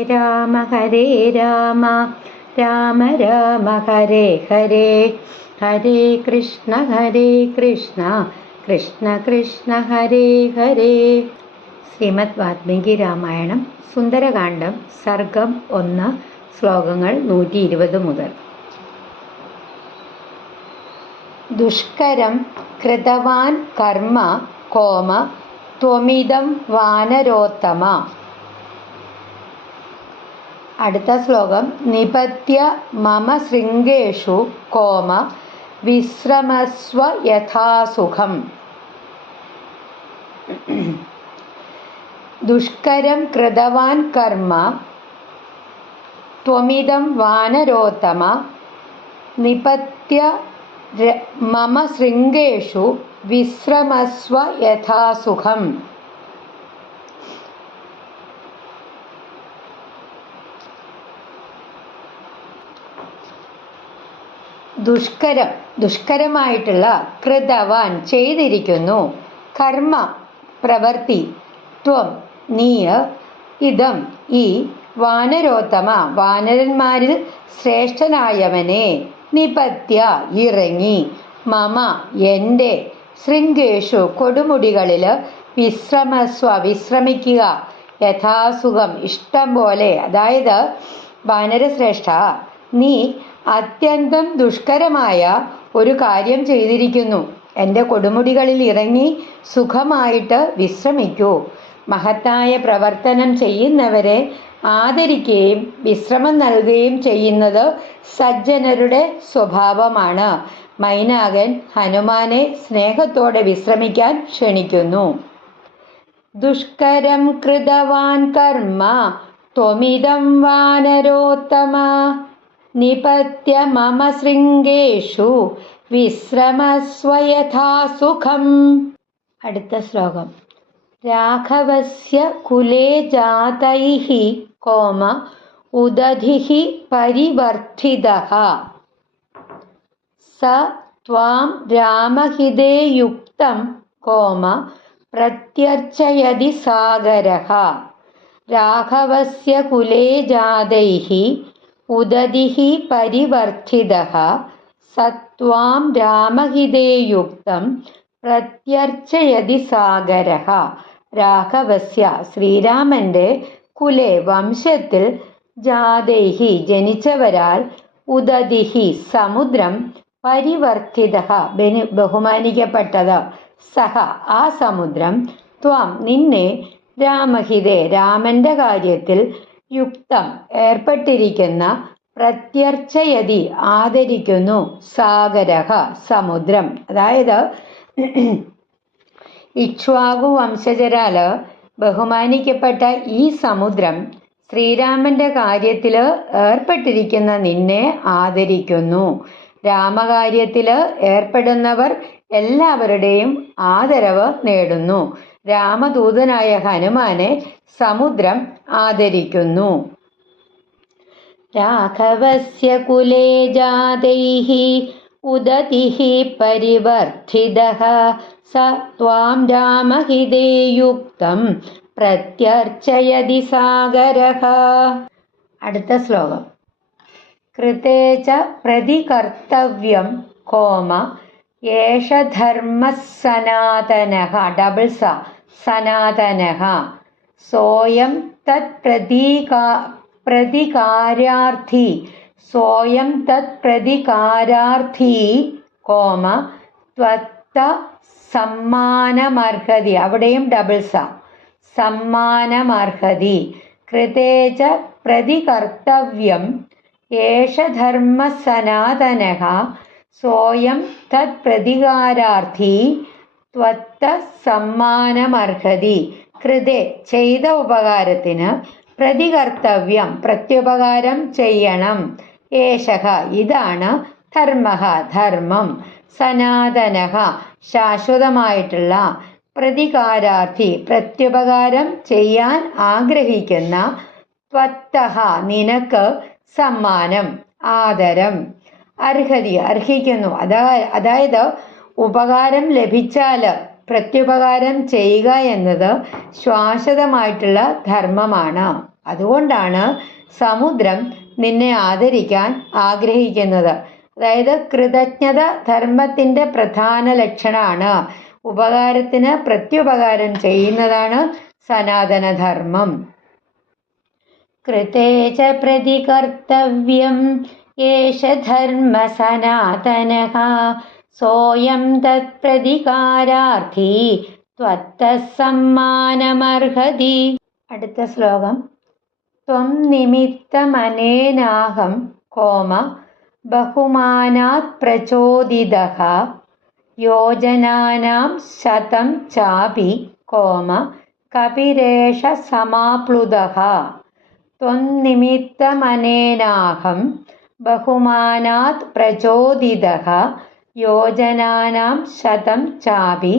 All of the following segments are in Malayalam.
രാമ ഹരേ രാമ രാമ രാമ ഹരേ ഹരേ ഹരേ കൃഷ്ണ കൃഷ്ണ കൃഷ്ണ ഹരേ ഹരേ. ശ്രീമദ് വാൽമീകി രാമായണം സുന്ദരകാന്ഡം സർഗം 1 ശ്ലോകങ്ങൾ 120 മുതൽ. ദുഷ്കരം കൃതവാൻ കർമ്മ കോമ ത്വമിദം വാനരോത്തമ. അടുത്ത ശ്ലോകം നിപത്യ മമ ശൃംഗേഷു കോമ വിശ്രമസ്വ യഥാസുഖം. ദുഷ്കരം കൃതവാൻ കർമ്മ ത്വമിദം വാനരോത്തമ നിപത്യ മമ ശൃംഗേഷു വിശ്രമസ്വ യഥാസുഖം. ദുഷ്കരമായിട്ടുള്ള കൃതവാൻ ചെയ്തിരിക്കുന്നു, കർമ്മ പ്രവൃത്തി, ത്വം നീ, ഇതം ഈ, വാനരോത്തമ വാനരന്മാരിൽ ശ്രേഷ്ഠനായവനെ, നിപത്യ ഇറങ്ങി, മമ എൻ്റെ, ശൃംഗേഷു കൊടുമുടികളിൽ, വിശ്രമസ്വ വിശ്രമിക്കുക, യഥാസുഖം ഇഷ്ടം പോലെ. അതായത് വാനരശ്രേഷ്ഠ, നീ അത്യന്തം ദുഷ്കരമായ ഒരു കാര്യം ചെയ്തിരിക്കുന്നു. എൻ്റെ കൊടുമുടികളിൽ ഇറങ്ങി സുഖമായിട്ട് വിശ്രമിക്കൂ. മഹത്തായ പ്രവർത്തനം ചെയ്യുന്നവരെ ആദരിക്കുകയും വിശ്രമം നൽകുകയും ചെയ്യുന്നത് സജ്ജനരുടെ സ്വഭാവമാണ്. മൈനാകൻ ഹനുമാനെ സ്നേഹത്തോടെ വിശ്രമിക്കാൻ ക്ഷണിക്കുന്നു. ദുഷ്കരം കൃതവാൻ കർമ്മ ത്വമിദം വാനരോത്തമ നിപത്യ മമ ശൃംഗേഷു വിശ്രമസ്വ യഥാസുഖം. അടുത്ത ശ്ലോകം. രാഘവസ്യ കുലേ ജാതൈഃ കോമ ഉദധിഃ പരിവർത്തിതഃ സ ത്വാം രാമഹിതേ യുക്തം കോമ പ്രത്യർച്ചയതി സാഗരഃ. രാഘവസ്യ കുലേ ജാതൈഃ ഉദതിഃ പരിവർത്തിതഃ സത്വാം രാമഹിതേ യുക്തം പ്രത്യർച്ചയതി സാഗരഃ. രാഘവസ്യ ശ്രീരാമന്റെ കുലേ വംശത്തിൽ, ജാതൈഃ ജനിച്ചവരാൽ, ഉദതിഃ സമുദ്രം, പരിവർത്തിതഃ ബഹുമാനിക്കപ്പെട്ടത്, സഹ ആ സമുദ്രം, ത്വം നിന്നെ, രാമഹിതേ രാമന്റെ കാര്യത്തിൽ, യുക്തം ഏർപ്പെട്ടിരിക്കുന്ന, പ്രത്യർച്ചയതി ആദരിക്കുന്നു, സാഗരഃ സമുദ്രം. അതായത് ഇക്ഷ്വാകു വംശജരാല് ബഹുമാനിക്കപ്പെട്ട ഈ സമുദ്രം ശ്രീരാമന്റെ കാര്യത്തിൽ ഏർപ്പെട്ടിരിക്കുന്ന നിന്നെ ആദരിക്കുന്നു. രാമകാര്യത്തിൽ ഏർപ്പെടുന്നവർ എല്ലാവരുടെയും ആദരവ് നേടുന്നു. രാമദൂതനായ ഹനുമാനെ സമുദ്രം ആദരിക്കുന്നു. രാഘവസ്യ കുലേ ജാതൈഃ ഉദതിഃ പരിവർത്തിതഃ സ ത്വാം രാമഹിതേ യുക്തം പ്രത്യർച്ചയതി സാഗരഃ. അടുത്ത ശ്ലോകം. കൃതേ ച പ്രതികർത്തവ്യം കോമ യേഷ ധർമ്മഃ സനാതനഃ, ഡബിൾ സ, സനാതനഃ, സോയം തത് പ്രതികാരാർത്ഥി, സോയം തത് പ്രതികാരാർത്ഥി കോമ ത്വത്ത സമ്മാനമർഹതി, അവിടെയും ഡബിൾ സ, സമ്മാനമർഹതി. കൃതേ ച പ്രതികർത്തവ്യം യേഷ ധർമ്മഃ സനാതനഃ സോയം തത് പ്രതികാരാർത്ഥി ത്വത്ത സമ്മാനമർഹതി. കൃതേ ചെയ്ത ഉപകാരത്തിന്, പ്രതികർത്തവ്യം പ്രത്യുപകാരം ചെയ്യണം, ഏഷഃ ഇതാണ്, ധർമ്മഃ ധർമ്മം, സനാതനഃ ശാശ്വതമായിട്ടുള്ള, പ്രതികാരാർത്ഥി പ്രത്യുപകാരം ചെയ്യാൻ ആഗ്രഹിക്കുന്ന, ത്വത്തഃ നിനക്ക്, സമ്മാനം ആദരം, അർഹതി അർഹിക്കുന്നു. അതായത് ഉപകാരം ലഭിച്ചാൽ പ്രത്യുപകാരം ചെയ്യുക എന്നത് ശാശ്വതമായിട്ടുള്ള ധർമ്മമാണ്. അതുകൊണ്ടാണ് സമുദ്രം നിന്നെ ആദരിക്കാൻ ആഗ്രഹിക്കുന്നത്. അതായത് കൃതജ്ഞത ധർമ്മത്തിൻ്റെ പ്രധാന ലക്ഷണമാണ്. ഉപകാരത്തിന് പ്രത്യുപകാരം ചെയ്യുന്നതാണ് സനാതനധർമ്മം. കൃതേ ച പ്രതികർത്തവ്യം യേഷ ധർമ്മ സനാതനഃ സോയം തത് പ്രതികാരാർത്ഥി ത്വത്തഃ സമ്മാനമർഹതി. അടുത്ത ശ്ലോകം. ത്വം നിമിത്തമനേനാഹം കോമ ബഹുമാനാത് പ്രചോദിതഃ യോജനാനാം ശതം ചാപി കോമ കപിരേഷ സമാപ്ലുതഃ. ത്വം നിമിത്തമനേനാഹം ബഹുമാനാത് പ്രചോദിതഃ യോജനാനാം ശതം ചാപി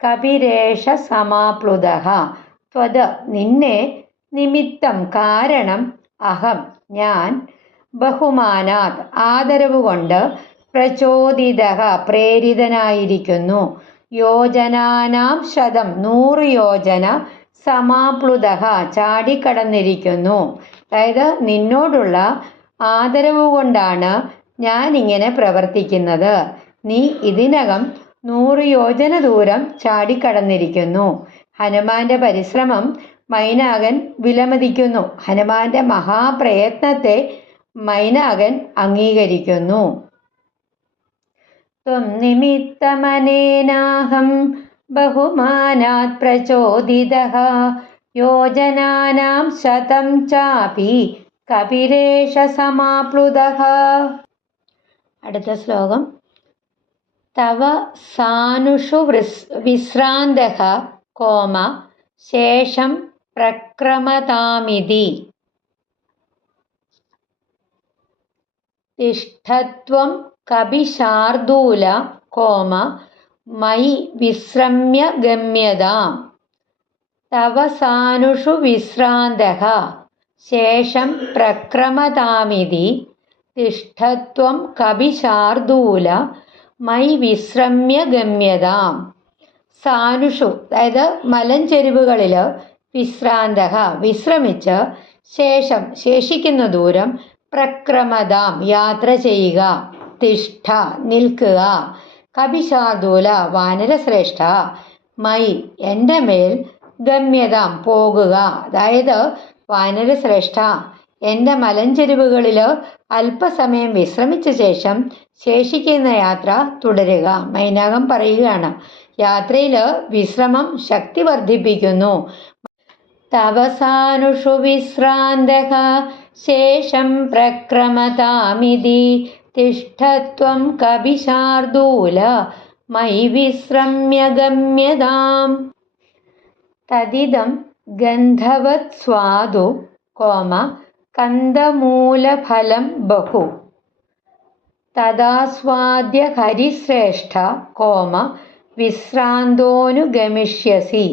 കപിരേഷ സമാപ്ലുതഃ. ത്വത് നിന്നെ, നിമിത്തം കാരണം, അഹം ഞാൻ, ബഹുമാനാത് ആദരവുകൊണ്ട്, പ്രചോദിതഃ പ്രേരിതനായിരിക്കുന്നു, യോജനാനാം ശതം 100 യോജന, സമാപ്ലുതഃ ചാടിക്കടന്നിരിക്കുന്നു. അതായത് നിന്നോടുള്ള ആദരവ് കൊണ്ടാണ് ഞാൻ ഇങ്ങനെ പ്രവർത്തിക്കുന്നത്. നീ ഇതിനകം 100 യോജന ദൂരം ചാടിക്കടന്നിരിക്കുന്നു. ഹനുമാന്റെ പരിശ്രമം മൈനാകൻ വിലമതിക്കുന്നു. ഹനുമാന്റെ മഹാപ്രയത്നത്തെ മൈനാകൻ അംഗീകരിക്കുന്നു. ത്വം നിമിത്തമനേനാഹം ബഹുമാനാത് പ്രചോദിതഃ യോജനാനാം ശതം ചാപി കപിരേഷ സമാപ്ലുതഃ. അടുത്ത ശ്ലോകം. തവ സാനുഷു വിശ്രാന്തഃ കോമ ശേഷം പ്രക്രമതാമിതി. തിഷ്ഠത്വം കപിശാർദൂല കോമ മയി വിശ്രമ്യ ഗമ്യതാം. തവ സാനുഷു വിശ്രാന്തഃ ശേഷം പ്രക്രമതാമിതി. തിഷ്ഠത്വം കപിശാർദൂല മയി വിശ്രമ്യ ഗമ്യതാം. സാനുഷു അതായത് മലഞ്ചെരിവുകളിൽ, വിശ്രാന്തഃ വിശ്രമിച്ച്, ശേഷം ശേഷിക്കുന്ന ദൂരം, പ്രക്രമതാം യാത്ര ചെയ്യുക, തിഷ്ഠ നിൽക്കുക, കപിശാർദൂല വാനരശ്രേഷ്ഠ, മയി എൻ്റെ മേൽ, ഗമ്യതാം പോകുക. അതായത് വാനരശ്രേഷ്ഠ എൻ്റെ മലഞ്ചെരിവുകളിൽ അല്പസമയം വിശ്രമിച്ച ശേഷം ശേഷിക്കുന്ന യാത്ര തുടരുക. മൈനാകം പറയുകയാണ്, യാത്രയിൽ വിശ്രമം ശക്തി വർദ്ധിപ്പിക്കുന്നു. തവസാനുഷു വിശ്രാന്തഃ ശേഷം പ്രക്രമതാമിതി. തിഷ്ഠത്വം കപിശാർദൂല മയി വിശ്രമ്യ ഗമ്യതാം. തദിദം ഗന്ധവത് സ്വാദു കോമ കന്ദമൂലഫലം ബഹു. തദാസ്വാദ്യ ഹരിശ്രേഷ്ഠ കോമ വിശ്രാന്തോനുഗമിഷ്യസി.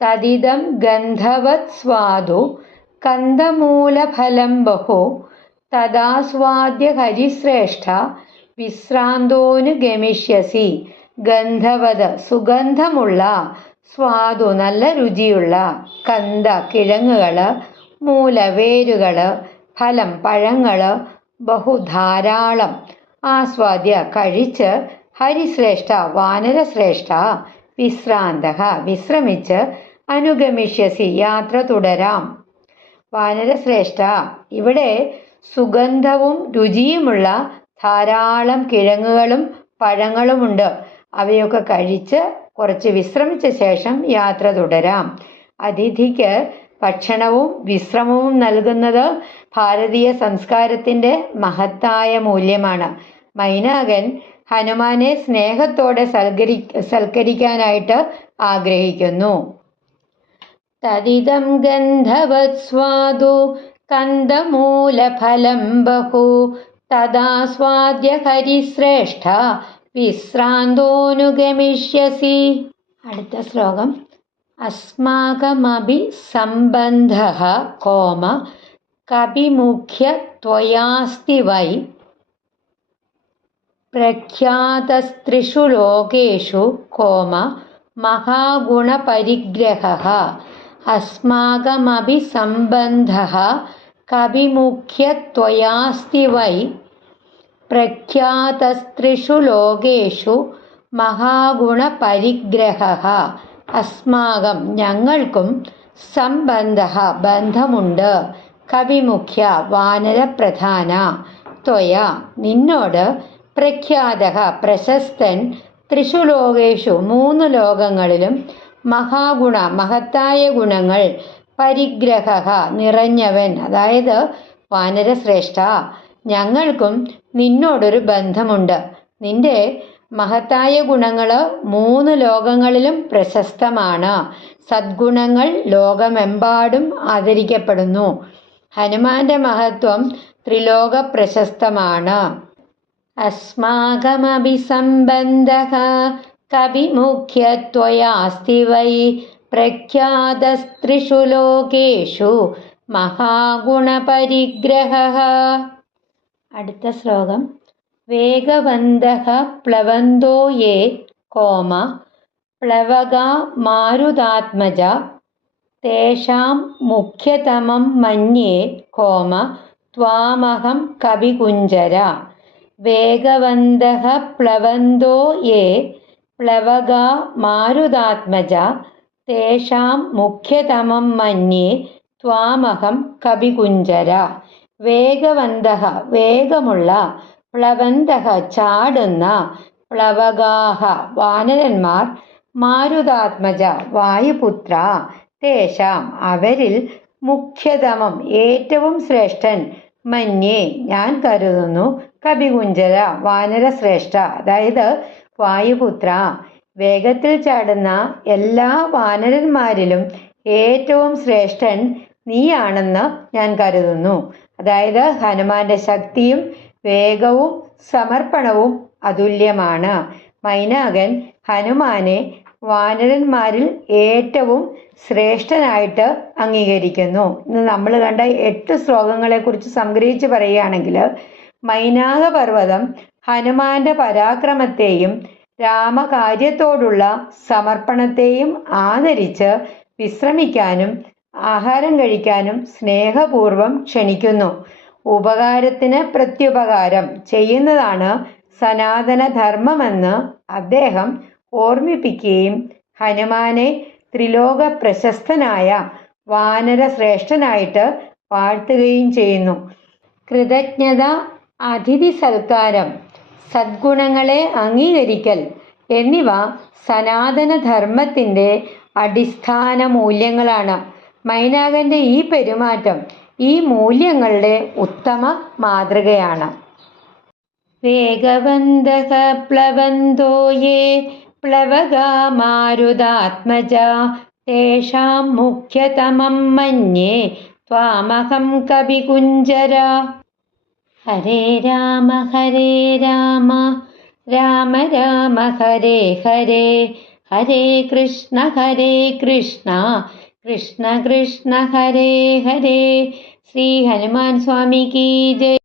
തദിദം ഗന്ധവത് സ്വാദു കന്ദമൂലഫലം ബഹു. തദാസ്വാദ്യ ഹരിശ്രേഷ്ഠ വിശ്രാന്തോനുഗമിഷ്യസി. ഗന്ധവത് സുഗന്ധമുള്ള, സ്വാദു നല്ല രുചിയുള്ള, കന്ദ കിഴങ്ങുകൾ, മൂല വേരുകൾ, ഫലം പഴങ്ങൾ, ബഹു ധാരാളം, ആസ്വാദ്യ കഴിച്ച്, ഹരിശ്രേഷ്ഠ വാനരശ്രേഷ്ഠ, വിശ്രാന്തഃ വിശ്രമിച്ച്, അനുഗമിഷ്യസി യാത്ര തുടരാം. വാനരശ്രേഷ്ഠ ഇവിടെ സുഗന്ധവും രുചിയുമുള്ള ധാരാളം കിഴങ്ങുകളും പഴങ്ങളുമുണ്ട്. അവയൊക്കെ കഴിച്ച് കുറച്ച് വിശ്രമിച്ച ശേഷം യാത്ര തുടരാം. അതിഥിക്ക് ഭക്ഷണവും വിശ്രമവും നൽകുന്നത് ഭാരതീയ സംസ്കാരത്തിൻ്റെ മഹത്തായ മൂല്യമാണ്. മൈനാകൻ ഹനുമാനെ സ്നേഹത്തോടെ സൽക്കരിക്കാനായിട്ട് ആഗ്രഹിക്കുന്നു. തദിദം ഗന്ധവത് സ്വാദു കന്ദമൂലഫലം ബഹു. തദാസ്വാദ്യ ഹരിശ്രേഷ്ഠ വിശ്രാന്തോനുഗമിഷ്യസി. അടുത്ത ശ്ലോകം. അസ്മാകമപി സംബന്ധഃ കോമ കപിമുഖ്യ ത്വയാസ്തി വൈ. പ്രഖ്യാതസ്ത്രിഷു ലോകേഷു കോമ മഹാഗുണപരിഗ്രഹഃ. अस्माकमपि सम्बन्धः कविमुख्यत्वयास्ति वै प्रख्यातस्त्रिषु लोकेषु മഹാഗുണപരിഗ്രഹഃ. അസ്മാകം ഞങ്ങൾക്കും സംബന്ധഃ ബന്ധമുണ്ട്, കവിമുഖ്യ വാനരപ്രധാന, ത്വയാ നിന്നോട്, പ്രഖ്യാതഃ പ്രശസ്തൻ, ത്രിഷു ലോകേഷു മൂന്ന് ലോകങ്ങളിലും, മഹാഗുണ മഹത്തായ ഗുണങ്ങൾ, പരിഗ്രഹഃ നിറഞ്ഞവൻ, അതായത് വാനരശ്രേഷ്ഠ, ഞങ്ങൾക്കും നിന്നോടൊരു ബന്ധമുണ്ട്. നിന്റെ മഹത്തായ ഗുണങ്ങൾ മൂന്ന് ലോകങ്ങളിലും പ്രശസ്തമാണ്. സദ്ഗുണങ്ങൾ ലോകമെമ്പാടും ആദരിക്കപ്പെടുന്നു. ഹനുമാന്റെ മഹത്വം ത്രിലോക പ്രശസ്തമാണ്. അസ്മാകമപി സംബന്ധഃ കവിമുഖ്യത്വയാസ്തി വൈ പ്രഖ്യാതസ്ത്രിഷു ലോകേഷു മഹാഗുണപരിഗ്രഹഃ. അടുത്ത ശ്ലോകം. വേഗവന്തഃ പ്ലവന്തോ യേ കോമ പ്ലവകാ മാരുതാത്മജ തേഷാം മുഖ്യതമം മന്യേ കോമ ത്വാമഹം കവികുഞ്ചര. വേഗവന്തഃ പ്ലവന്തോ യേ പ്ലവകാ മാരുതാത്മജ തേഷാം മുഖ്യതമം മന്യേ ത്വാമഹം കവികുഞ്ചര. വേഗവന്തഃ വേഗമുള്ള, പ്ലവന്തഃ ചാടുന്ന, പ്ലവകാഹ വാനരന്മാർ, മാരുതാത്മജ വായുപുത്ര, തേഷാം അവരിൽ, മുഖ്യതമം ഏറ്റവും ശ്രേഷ്ഠൻ, മന്യേ ഞാൻ കരുതുന്നു, കവികുഞ്ചര വാനരശ്രേഷ്ഠ, അതായത് വായുപുത്ര, വേഗത്തിൽ ചാടുന്ന എല്ലാ വാനരന്മാരിലും ഏറ്റവും ശ്രേഷ്ഠൻ നീയാണെന്ന് ഞാൻ കരുതുന്നു. അതായത് ഹനുമാന്റെ ശക്തിയും വേഗവും സമർപ്പണവും അതുല്യമാണ്. മൈനാകൻ ഹനുമാനെ വാനരന്മാരിൽ ഏറ്റവും ശ്രേഷ്ഠനായിട്ട് അംഗീകരിക്കുന്നു. ഇന്ന് നമ്മൾ കണ്ട 8 ശ്ലോകങ്ങളെക്കുറിച്ച് സംഗ്രഹിച്ച് പറയുകയാണെങ്കിൽ, മൈനാകപർവ്വതം ഹനുമാന്റെ പരാക്രമത്തെയും രാമകാര്യത്തോടുള്ള സമർപ്പണത്തെയും ആദരിച്ച് വിശ്രമിക്കാനും ആഹാരം കഴിക്കാനും സ്നേഹപൂർവം ക്ഷണിക്കുന്നു. ഉപകാരത്തിന് പ്രത്യുപകാരം ചെയ്യുന്നതാണ് സനാതനധർമ്മമെന്ന് അദ്ദേഹം ഓർമ്മിപ്പിക്കുകയും ഹനുമാനെ ത്രിലോക പ്രശസ്തനായ വാനരശ്രേഷ്ഠനായിട്ട് വാഴ്ത്തുകയും ചെയ്യുന്നു. കൃതജ്ഞത, അതിഥി സൽക്കാരം, സദ്ഗുണങ്ങളെ അംഗീകരിക്കൽ എന്നിവ സനാതനധർമ്മത്തിൻ്റെ അടിസ്ഥാന മൂല്യങ്ങളാണ്. മൈനാകന്റെ ഈ പെരുമാറ്റം ഈ മൂല്യങ്ങളുടെ ഉത്തമ മാതൃകയാണ്. വേഗവന്തഃ പ്ലവന്തോ യേ പ്ലവകാ മാരുതാത്മജ തേഷാം മുഖ്യതമം മന്യേ ത്വാമഹം കവികുഞ്ചര. ഹരേ രാമ രാമ രാമ ഹരേ ഹരേ, ഹരേ കൃഷ്ണ കൃഷ്ണ കൃഷ്ണ ഹരേ ഹരേ. ശ്രീ ഹനുമാൻ സ്വാമി കി ജയ്.